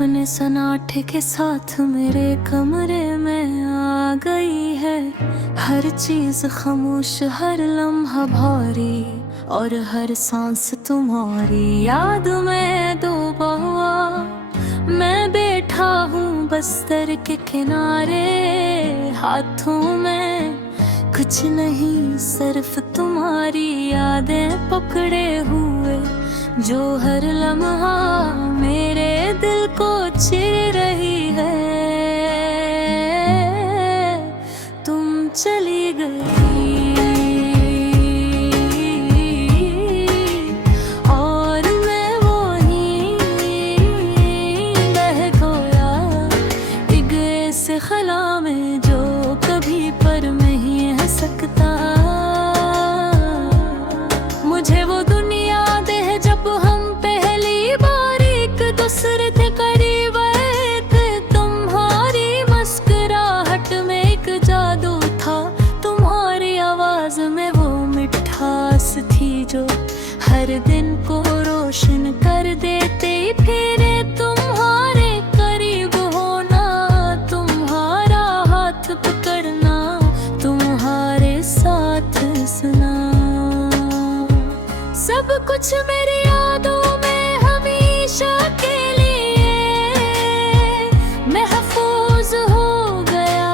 अपने सन्नाटे के साथ मेरे कमरे में आ गई है। हर चीज खामोश, हर लम्हा भारी, और हर सांस तुम्हारी याद में डूबा हुआ। मैं बैठा हूँ बस्तर के किनारे, हाथों में कुछ नहीं सिर्फ तुम्हारी यादें पकड़े हुए, जो हर लम्हा मेरे दिल को चीर रही है। तुम चली गई और मैं वहीं बह खोया एक ऐसे खला में जो कभी पर नहीं है सकता। मुझे वो दुनिया याद है जब हम पहली बार एक दूसरे के करीब आए थे। तुम्हारी मुस्कुराहट में एक जादू था, तुम्हारी आवाज में वो मिठास थी जो हर दिन को रोशन कर देते। फिर तुम्हारे करीब होना, तुम्हारा हाथ पकड़ना, तुम्हारे साथ सुना, सब कुछ मेरी यादों में हमेशा के लिए महफूज हो गया।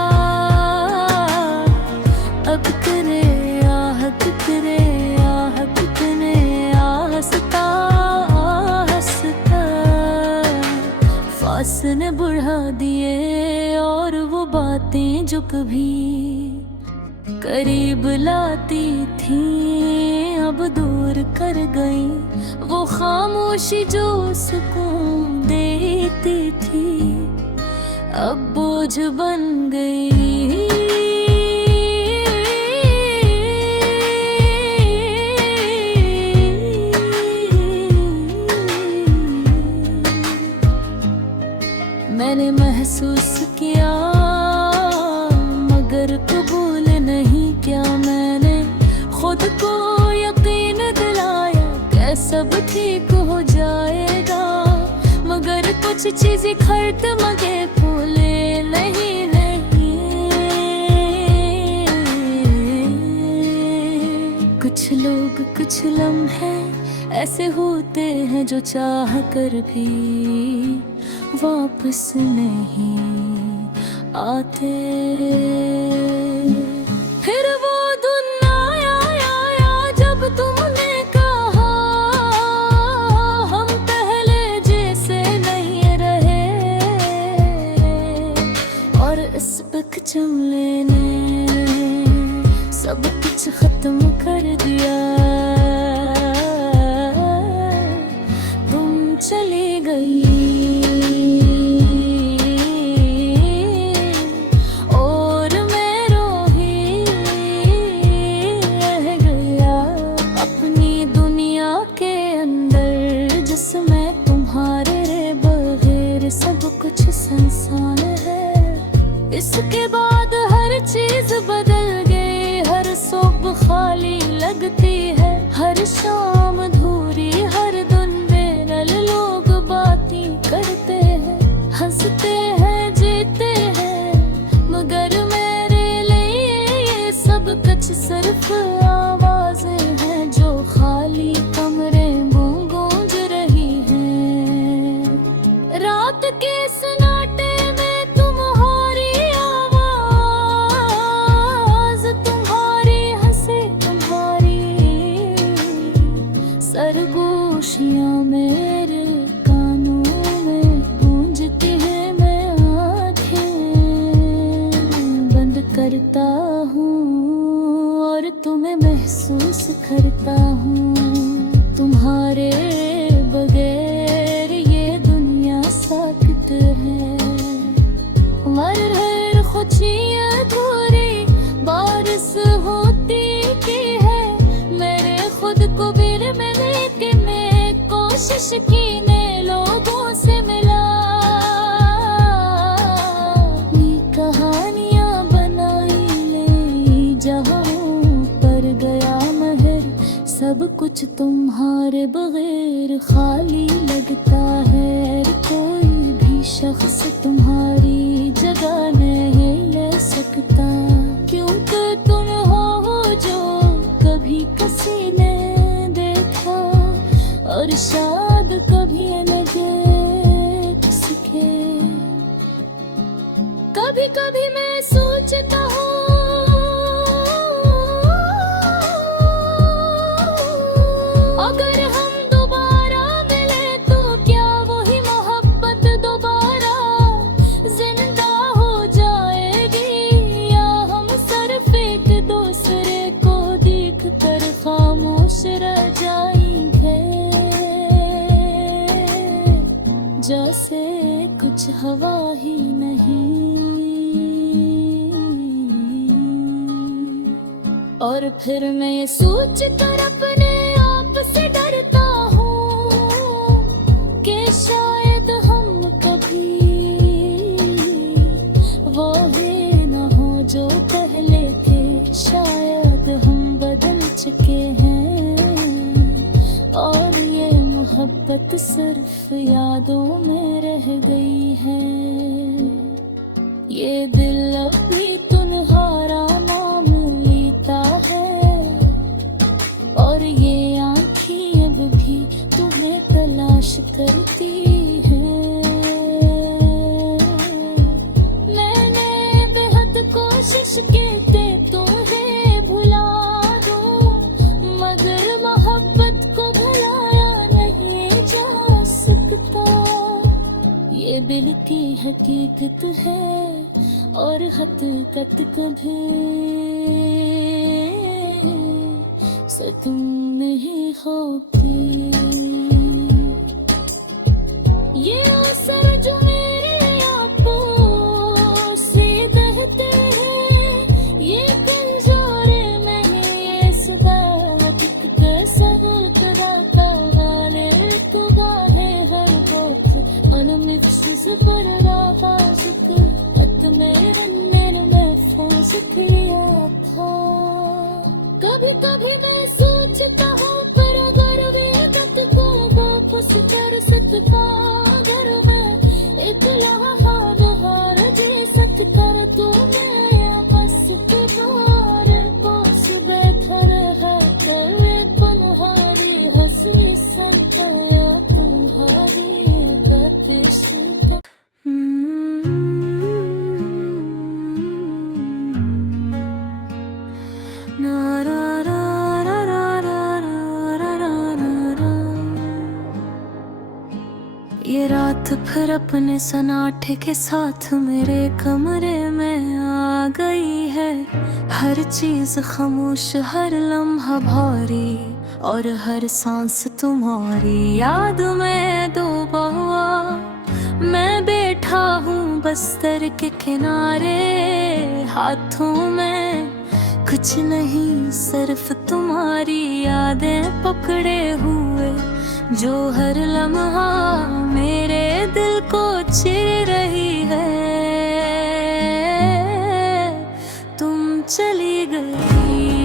अब तेरे आहट, तेरे आहट, तेरे आहस्ता हंसता फासले बढ़ा दिए, और वो बातें जो कभी करीब लाती थी अब दूर कर गई। वो खामोशी जो सुकून देती थी अब बोझ बन गई। मैंने महसूस किया मगर कबूल नहीं किया। मैंने खुद को यकीन दिलाया कि सब ठीक हो जाएगा, मगर कुछ चीजें खर्द मगे भूले नहीं, कुछ लोग कुछ लम्हे ऐसे होते हैं जो चाह कर भी वापस नहीं आते। फिर वो दिन आया जब तुमने कहा हम पहले जैसे नहीं रहे, और इस वक्त चमले ने सब कुछ खत्म कर दिया। तुम चली गई संसान है। इसके बाद हर चीज बदल गई, हर सुबह खाली लगती है, हर शाम अधूरी, हर दिन बेरल लोग बातें करते हैं, हंसते हैं, जीते हैं, मगर मेरे लिए ये सब कुछ सिर्फ आवाजें हैं जो खाली कमरे में गूंज रही हैं। रात के सन्नाटे में तुम्हारी आवाज, तुम्हारी हंसी, तुम्हारी सरगोशियां मेरे कानों में गूंजती है। मैं आँखें बंद करता हूँ और तुम्हें महसूस करता हूँ। तुम्हारे बगैर ये दुनिया साकत है। बस तुम्हारी जगह नहीं ले सकता, क्योंकि तुम हो जो कभी किसी ने देखा और शायद कभी लगे किसके। कभी कभी मैं सोचता हूँ अगर हम दोबारा मिले तो क्या वही मोहब्बत दोबारा जिंदा हो जाएगी, या हम सिर्फ एक दूसरे को देख कर खामोश रह जाएंगे, जैसे कुछ हवा ही नहीं। और फिर मैं ये सोच कर अपने आप से डरता हूँ कि शायद हम कभी वो ही न हो जो पहले थे, शायद हम बदल चुके हैं और ये मोहब्बत सिर्फ यादों में रह गई है। ये दिल अभी तुम्हारा नाम लेता है और ये आँखें अब भी तुम्हें तलाश करती हैं। मैंने बेहद कोशिश की थी तुम्हें भुला दूं, मगर मोहब्बत को भुलाया नहीं जा सकता। ये दिल की हकीकत है और हकीकत कभी सत्य नहीं होती। ये असर जो मेरे आंखों से बहते हैं, ये पिंजरे में ये सवालिक का सबूत रहता है, तो गाहे हर वक्त अनमिक्स पर राज़िक मेरे महफूज किया था। कभी कभी मैं सोचता हूँ पर अगर विगत को वापस कर सकता, अगर मैं एक लम्हा हार जी सकता तो मैं या बस तुम्हारे पास बैठा रहा करे, तुम्हारी हंसी संताया तुम्हारी बख्शिश। ये रात फिर अपने सन्नाटे के साथ मेरे कमरे में आ गई है, हर चीज खामोश, हर लम्हा भारी और हर सांस तुम्हारी याद में डूबा हुआ। मैं बैठा हूँ बस्तर के किनारे, हाथों में कुछ नहीं सिर्फ तुम्हारी यादें पकड़े हुए, जो हर लम्हा मेरे दिल को चीर रही है। तुम चली गई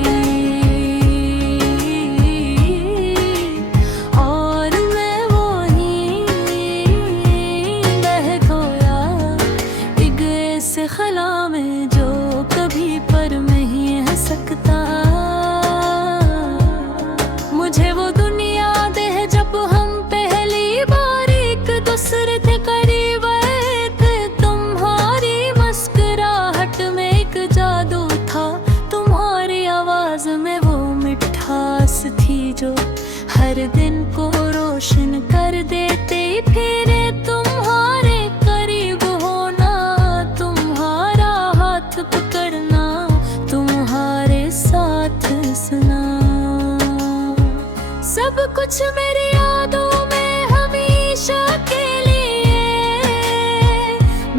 और मैं वहीं बह खोया एक ऐसे खला में जो कभी पर नहीं है सकता। मुझे वो दुनिया दे जब हम पहली बार एक दूसरे थे करीब आए थे, तुम्हारी मुस्कुराहट में एक जादू था, तुम्हारी आवाज में वो मिठास थी जो हर दिन को रोशन कर देते। फिर तुम्हारे करीब होना, तुम्हारा हाथ पकड़ना, तुम्हारे साथ सुना, सब कुछ मेरी यादों में हमेशा के लिए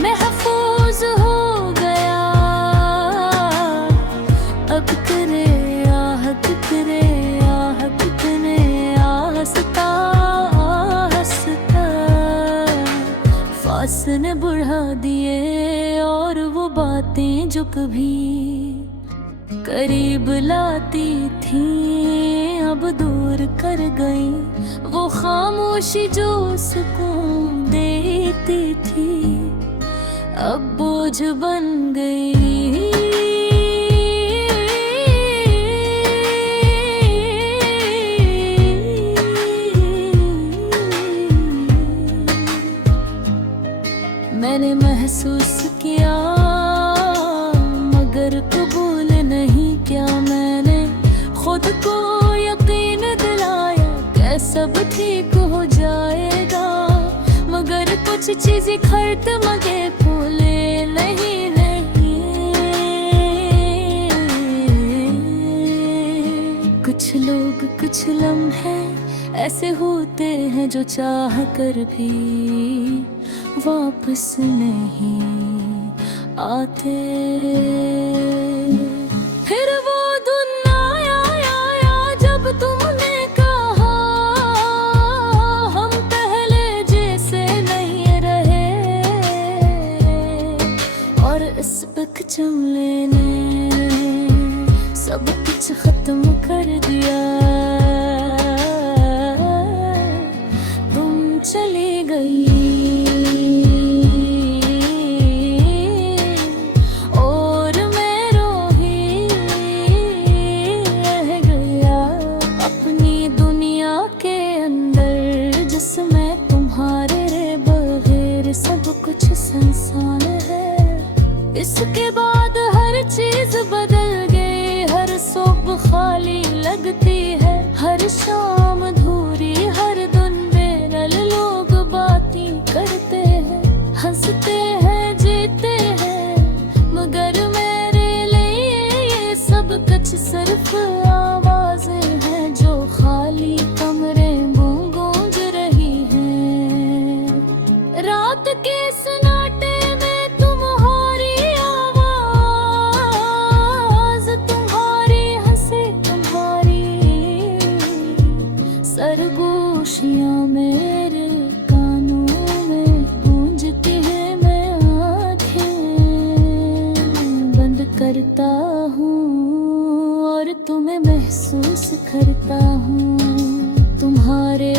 महफूज हो गया। अब तेरे आहत तेरे आहत तेरे आहस्ता आहस्ता फासले बढ़ा दिए, और वो बातें जो कभी करीब लाती थी अब दूर कर गई, वो खामोशी जो सुकून देती थी। अब बोझ बन गई। मैंने महसूस किया मगर कबूल नहीं किया, मैंने खुद को यकीन दिलाया कि सब ठीक हो जाएगा, मगर कुछ चीजें खर्च मगे फूले नहीं कुछ लोग कुछ लम्हे ऐसे होते हैं जो चाह कर भी वापस नहीं आते। फिर वो दिन आया जब तुमने कहा हम पहले जैसे नहीं रहे, और इस वक्त जुमले ने सब कुछ खत्म कर दिया। तुम चली गई और मैं रोही रह गया अपनी दुनिया के अंदर, जिसमें तुम्हारे बगैर सब कुछ संसान है। इसके बाद हर चीज बदल गई, हर सुबह खाली लगती है, हर शाम अधूरी, हर दिन बेरल लोग बातें करते हैं, हंसते हैं, जीते हैं, मगर मेरे लिए ये सब कुछ सिर्फ आवाजें हैं जो खाली कमरे में गूंज रही हैं। रात के सन्नाटे में तुम्हारी आवाज, तुम्हारी हंसी, तुम्हारी सरगोशियां मेरे कानों में गूंजती है। मैं आँखें बंद करता हूँ और तुम्हें महसूस करता हूँ, तुम्हारे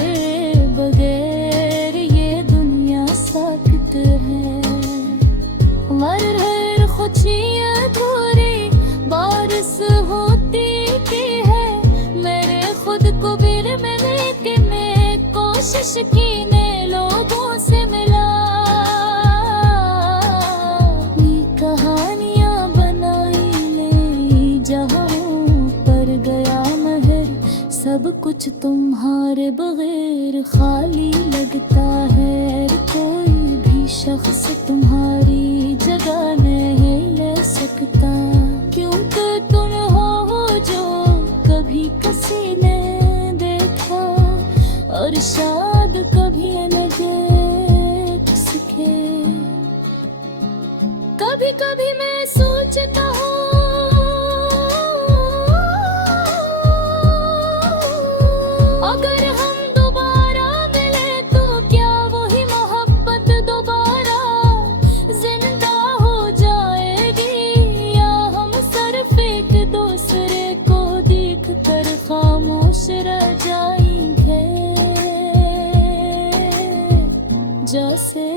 बगैर ये दुनिया साकत है। मर खुशियाँ अधूरी बारिश होती की है, मेरे खुद को बिर में लेके मैं कोशिश की ने लोगों से मिला, ये कहानियाँ बनाई ले जहाँ पर गया महर, सब कुछ तुम्हारे बगैर खाली लगता है। कोई भी शख्स तुम्हारी जगह नहीं ले सकता, क्योंकि तुम हो जो कभी किसी ने देखा और शायद कभी न देख सके। कभी कभी मैं सोचता हूँ अगर हम दोबारा मिले तो क्या वही मोहब्बत दोबारा जिंदा हो जाएगी, या हम सिर्फ एक दूसरे को देख कर खामोश रह जाएंगे, जैसे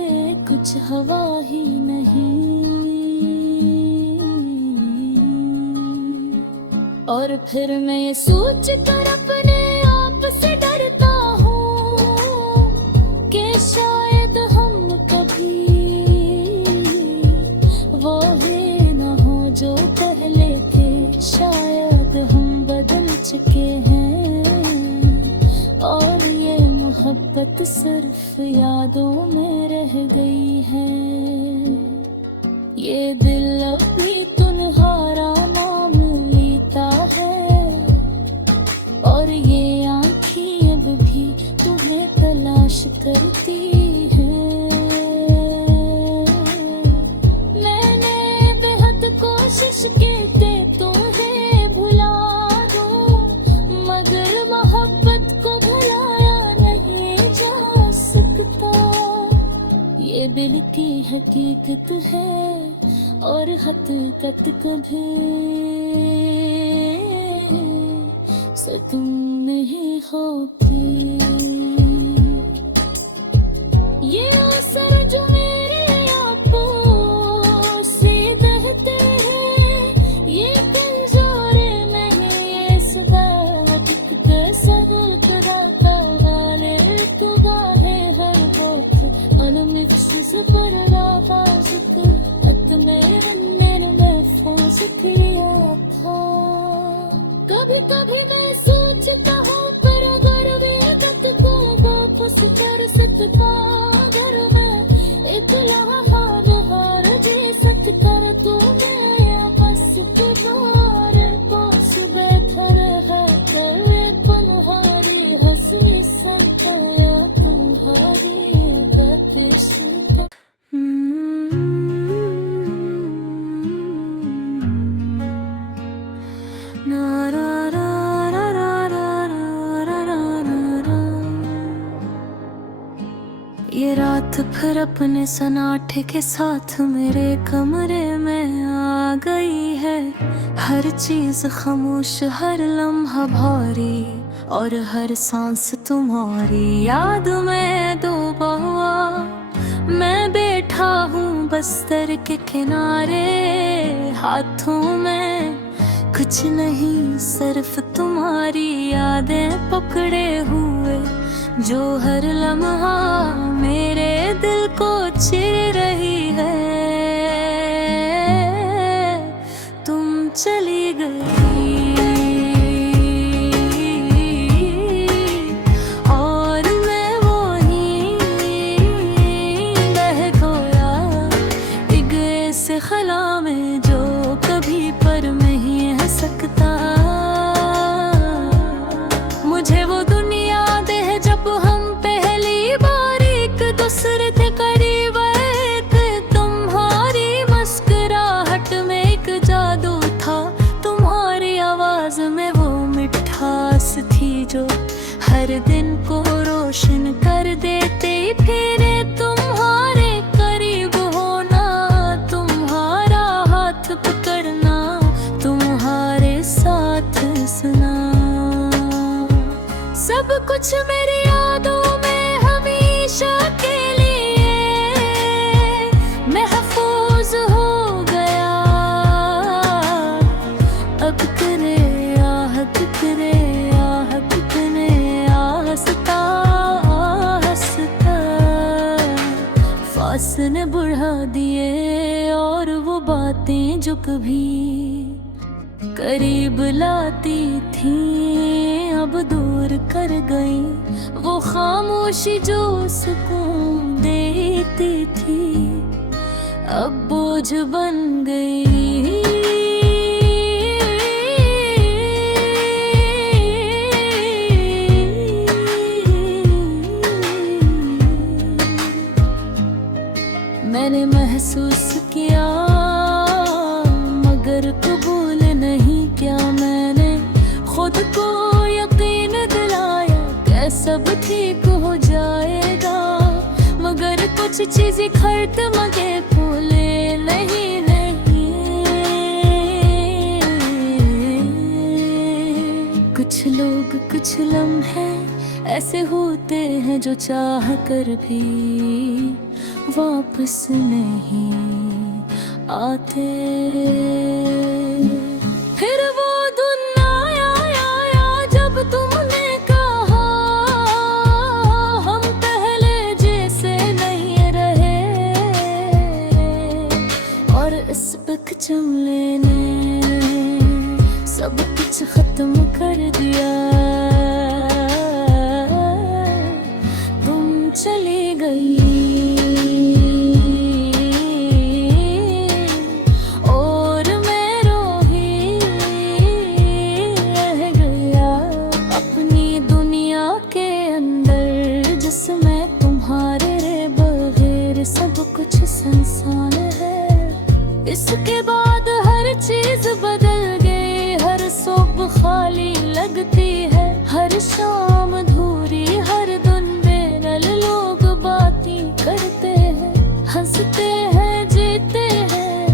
कुछ हवा ही नहीं। और फिर मैं ये सोच कर अपने आप से डरता हूँ कि शायद हम कभी वो ही न हो जो पहले थे, शायद हम बदल चुके हैं और ये मोहब्बत सिर्फ यादों में रह गई है। ये दिल अभी तुम्हारा नाम लेता है और ये आँखें अब भी तुम्हें तलाश करती हैं। मैंने बेहद कोशिश की थी तुम्हें भुला दूं, मगर मोहब्बत को भुलाया नहीं जा सकता। ये दिल की हकीकत है और हकीकत कभी तुम नहीं होती। ये असर जो मेरे आपको कभी मैं सोचता हूँ पर अगर विगत को वापस कर सकता, अगर मैं एक लम्हा हार जी सकता तो मैं या बस तुम्हारे पास बैठा रहा कर तुम्हारी हंसी संताया तुम्हारी बातें सुनता। ये रात फिर अपने सन्नाटे के साथ मेरे कमरे में आ गई है। हर चीज खामोश, हर लम्हा भारी और हर सांस तुम्हारी याद में डूबा हुआ। मैं बैठा हूँ बस्तर के किनारे, हाथों में कुछ नहीं सिर्फ तुम्हारी यादें पकड़े हुए, जो हर लम्हा मेरे दिल को चीर रही है। तुम चली गई और मैं वहीं बह खोया एक ऐसे खला में जो कभी पर नहीं है सकता। मुझे वो दुनिया दे जब हम पहली बार एक दूसरे थे करीब, एक तुम्हारी मुस्कुराहट में एक जादू था, तुम्हारी आवाज में वो मिठास थी जो हर दिन को रोशन कर देते। फिर तुम्हारे करीब होना, तुम्हारा हाथ पकड़ना, तुम्हारे साथ सुना, सब कुछ मेरी यादों में हमेशा के लिए महफूज हो गया। अब तेरे आहट तेरे आहट तेरे आस्ता आस्ता फासले बढ़ा दिए, और वो बातें जो कभी करीब लाती थी अब दूर कर गई। वो खामोशी जो सुकून देती थी अब बोझ बन गई। मैंने महसूस किया मगर कबूल नहीं किया, मैंने खुद को यकीन दिलाया कि सब ठीक हो जाएगा, मगर कुछ चीजें खर्च मगे भूले नहीं नहीं। कुछ लोग कुछ लम्हे ऐसे होते हैं जो चाह कर भी वापस नहीं आते। फिर वो दिन आया जब तुमने कहा हम पहले जैसे नहीं रहे, और इस वक्त चमले ने सब कुछ खत्म कर दिया। तुम चली गई संसान है। इसके बाद हर चीज बदल गई, हर सुबह खाली लगती है, हर शाम अधूरी, हर दिन बेरल लोग बातें करते हैं, हंसते हैं, जीते हैं,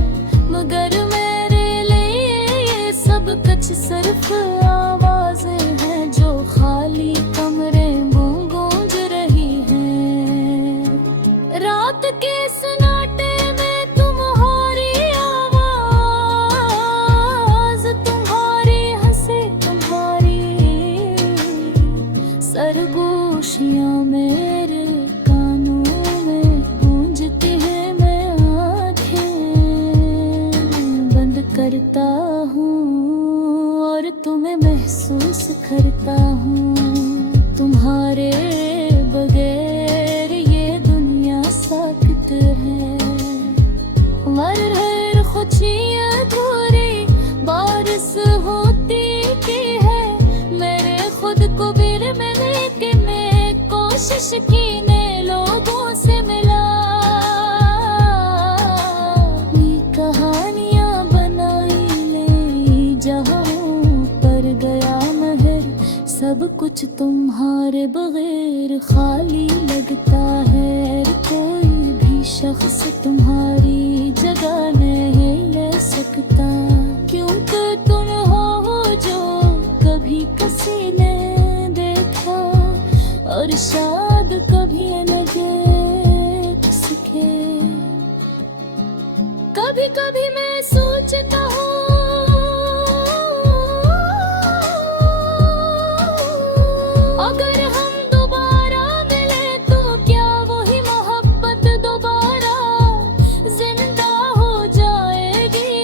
मगर मेरे लिए ये सब कुछ सिर्फ आवाजें हैं जो खाली कमरे में गूंज रही हैं। रात के सन्नाटे में तुम्हारी आवाज, तुम्हारी हंसी, तुम्हारी सरगोशियां मेरे कानों में गूंजती है। मैं आँखें बंद करता हूँ और तुम्हें महसूस बिखरता हूँ तुम्हारे बगैर ये दुनिया साकत है। मर खुशियाँ अधूरी बारिश होती की है, मेरे खुद को बिल में लेके मैं कोशिश की ने लोगों से मिला। कहानियाँ बनाई ले जहाँ पर गया महर, सब कुछ तुम्हारे बगैर खाली लगता है। कोई भी शख्स तुम्हारी जगह नहीं ले सकता, क्योंकि तुम हो जो कभी किसी ने देखा और शायद कभी न देख सके। कभी कभी मैं सोचता हूँ अगर हम दोबारा मिले तो क्या वही मोहब्बत दोबारा जिंदा हो जाएगी,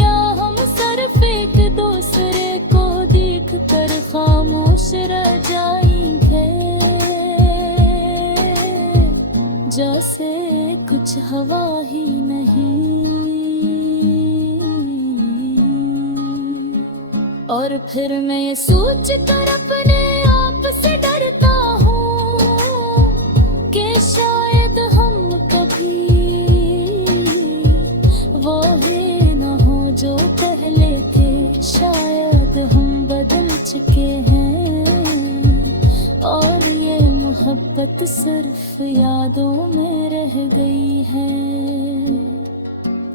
या हम सिर्फ एक दूसरे को देख कर खामोश रह जाएंगे। जैसे कुछ हवा ही नहीं और फिर मैं ये सोच कर अपने आप से डरता हूँ कि शायद हम कभी वो ही न हो जो पहले थे। शायद हम बदल चुके हैं और ये मोहब्बत सिर्फ यादों में रह गई है।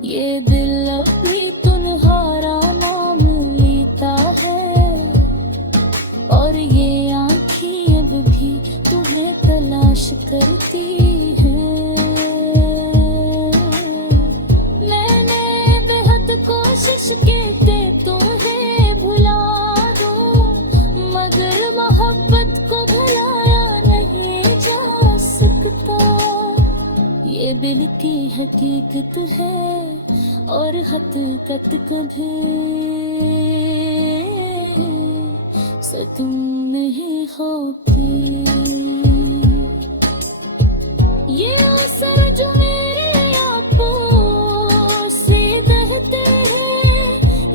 ये दिल अभी तुम्हारा नाम लेता है और ये आँखें अब भी तुम्हें तलाश करती हैं। मैंने बेहद कोशिश की थी तुम्हें भुला दूं, मगर मोहब्बत को भुलाया नहीं जा सकता। ये दिल की हकीकत है और हकीकत कभी सतम नहीं होती। ये असर जो मेरे आंखों से बहते हैं,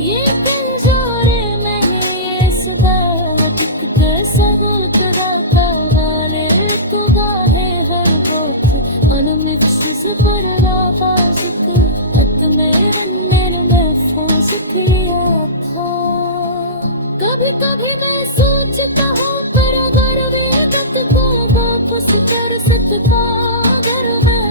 ये पिंजरे में ये सदाकत का सबूत रहता वाले तो गाहे हर वक्त अनमिक्स पर राफाज़त मेरे मन महफूज किया था। कभी कभी मैं सोचता हूँ पर अगर विगत को वापस कर सकता, अगर मैं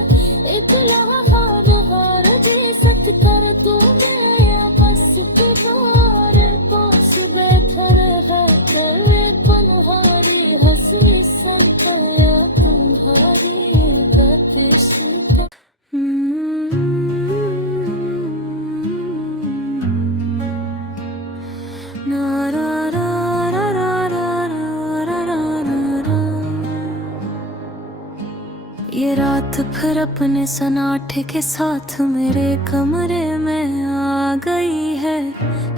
एक लम्हा हार जी सकता तो मैं या बस तुम्हारे पास बैठा रहा करे तुम्हारी हंसी संताया तुम्हारी बख्शिश का। ये रात फिर अपने सन्नाटे के साथ मेरे कमरे में आ गई है।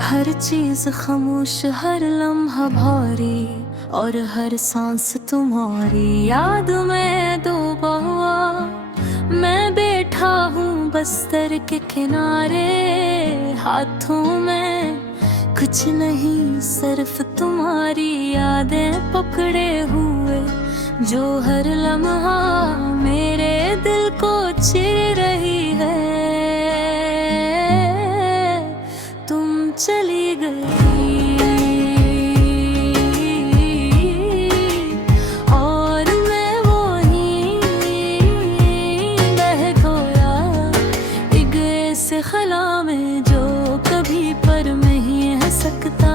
हर चीज खामोश, हर लम्हा भारी और हर सांस तुम्हारी याद में डूबा हुआ। मैं बैठा हूँ बस्तर के किनारे, हाथों में कुछ नहीं सिर्फ तुम्हारी यादें पकड़े हुए, जो हर लम्हा मेरे दिल को चिर रही है। तुम चली गई और मैं वहीं बह खोया एक ऐसे खला में जो कभी पर नहीं है सकता।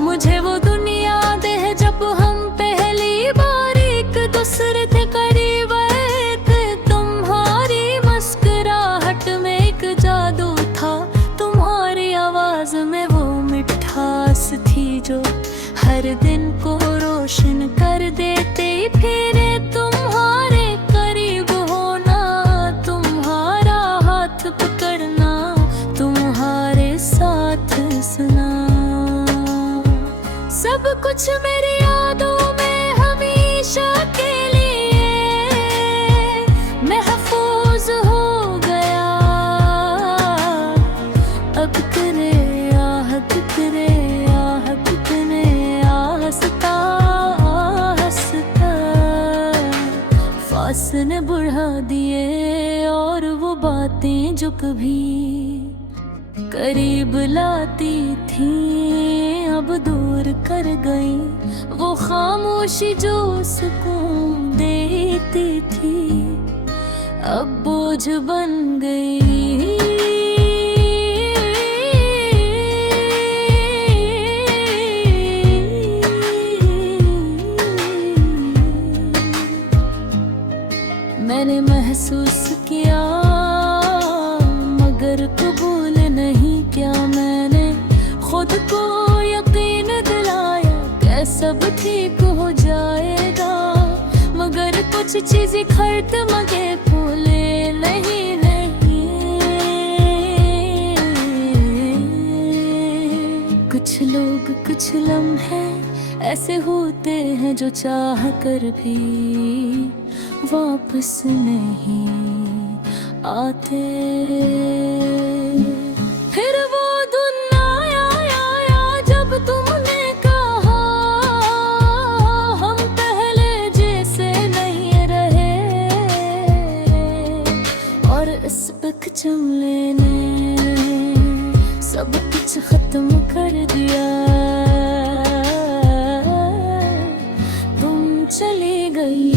मुझे वो दुनिया याद है जब हम पहली बार एक दूसरे थे करीब, एक तुम कुछ मेरी यादों में हमेशा के लिए महफूज हो गया। अब तेरे कितने आहिस्ता आहिस्ता फासले बढ़ा दिए, और वो बातें जो कभी करीब लाती थी अब दूर कर गई। वो खामोशी जो सुकून देती थी अब बोझ बन गई। मैंने महसूस किया मगर कबूल नहीं किया। मैंने खुद को यकीन दिलाया कि सब ठीक हो जाएगा, मगर कुछ चीजें खर्द मगे फूले नहीं। कुछ लोग कुछ लम्हे ऐसे होते हैं जो चाह कर भी वापस नहीं आते। फिर वो दिन आया जब तुमने कहा हम पहले जैसे नहीं रहे, और इस वक्त चमले ने सब कुछ खत्म कर दिया। तुम चली गई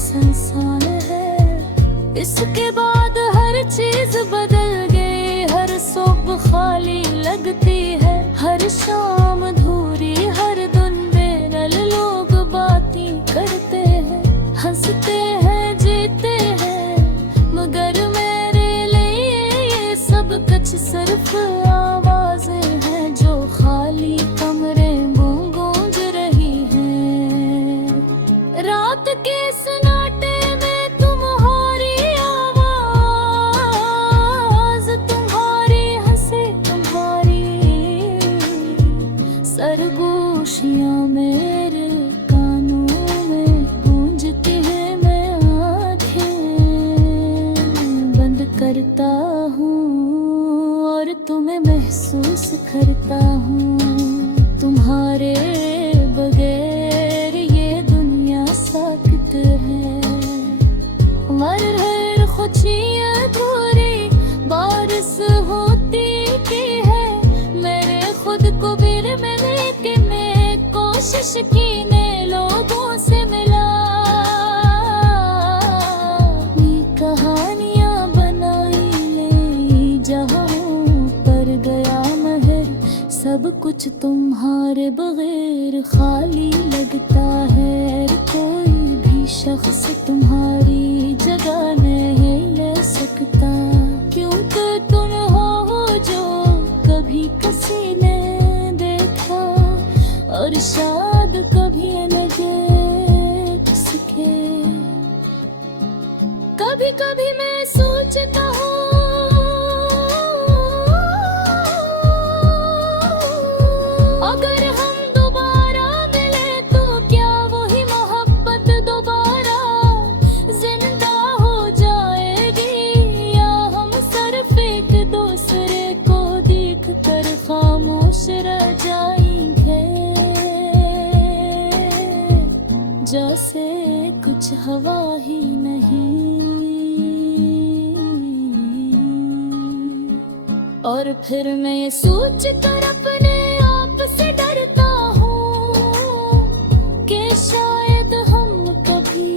संसान है। इसके बाद हर चीज बदल गई, हर सुबह खाली लगती है, हर शाम अधूरी, हर दिन बेनल लोग बातें करते हैं, हंसते हैं, जीते हैं, मगर मेरे लिए ये सब कुछ सिर्फ आवाजें हैं जो खाली कमरे में गूंज रही हैं। रात के सन्नाटे में तुम्हारी आवाज, तुम्हारी हंसी, तुम्हारी सरगोशियां मेरे कानों में गूंजती है। मैं आँखें बंद करता हूँ और तुम्हें महसूस करता हूँ। तुम्हारे बगैर ये दुनिया साकत है, मर खुशियाँ अधूरी बारिश होती की है। मेरे खुद को बिर में लेके मैं कोशिश की ने लोगों से मिला, कहानियाँ बनाई ले जहाँ पर गया महर। सब कुछ तुम्हारे बगैर खाली लगता है, कोई भी शख्स तुम्हारी जगह नहीं ले सकता, क्योंकि तुम हो जो कभी किसी ने देखा और शायद कभी न देख सके। कभी कभी मैं सोचता हूँ अगर हम दोबारा मिले तो क्या वही मोहब्बत दोबारा जिंदा हो जाएगी, या हम सिर्फ एक दूसरे को देख कर खामोश रह जाएंगे। जैसे कुछ हवा ही नहीं, और फिर मैं ये सोच कर अपने आप से डरता हूँ कि शायद हम कभी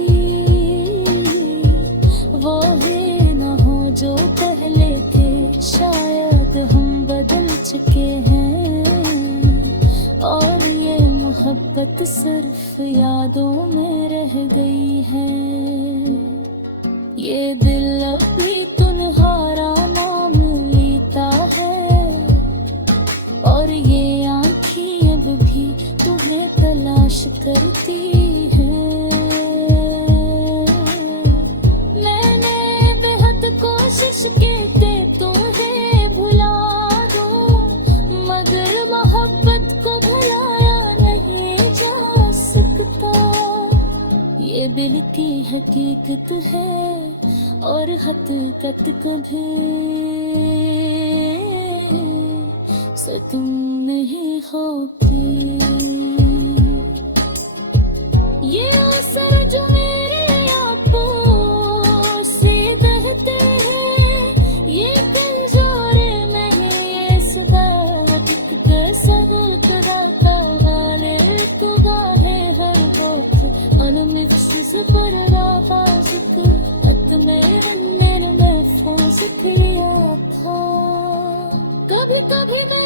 वो ही न हो जो पहले थे। शायद हम बदल चुके हैं और ये मोहब्बत सिर्फ यादों में रह गई है। ये दिल अभी तुम्हारा नाम लेता है और ये आँखें अब भी कहते तुम्हें भुला दो, मगर मोहब्बत को भुलाया नहीं जा सकता। ये दिल की हकीकत है और हकीकत कभी सतम नहीं होती। ये असर जो मेरे आंखों से बहते हैं, ये पिंजरे में ये सदाकत का सबूत रहता है। तू गाहे हर वक्त अनमिक्स पर रावाज़ अत मेरे महफूज किया था। कभी कभी मैं